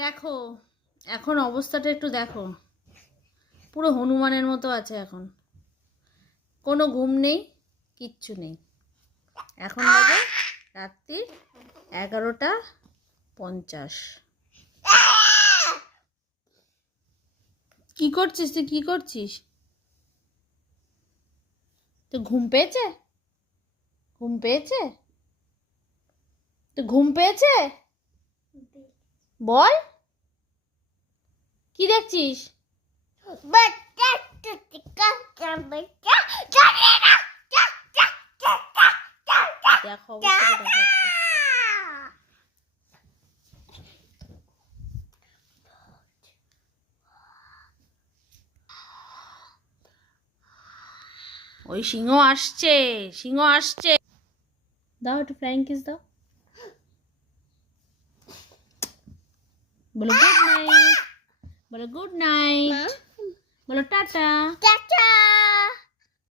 দেখো এখন অবস্থাটা একটু দেখো, পুরো হনুমানের মতো আছে এখন, কোনো ঘুম নেই, কিচ্ছু নেই। এখন বাজে রাত্রি 11:50। কি করছিস তুই, কি করছিস? তো ঘুম পেয়েছে, ঘুম পেয়েছে, তো ঘুম পেয়েছে, বল কি দেখছিস? দেখো অবস্থাটা দেখো একটু। ওই সিংহ আসছে, সিংহ আসছে। দাও একটু ফ্লাইং কিস দাও, বলো গুড নাইট, বলো গুড নাইট, বলো টাটা।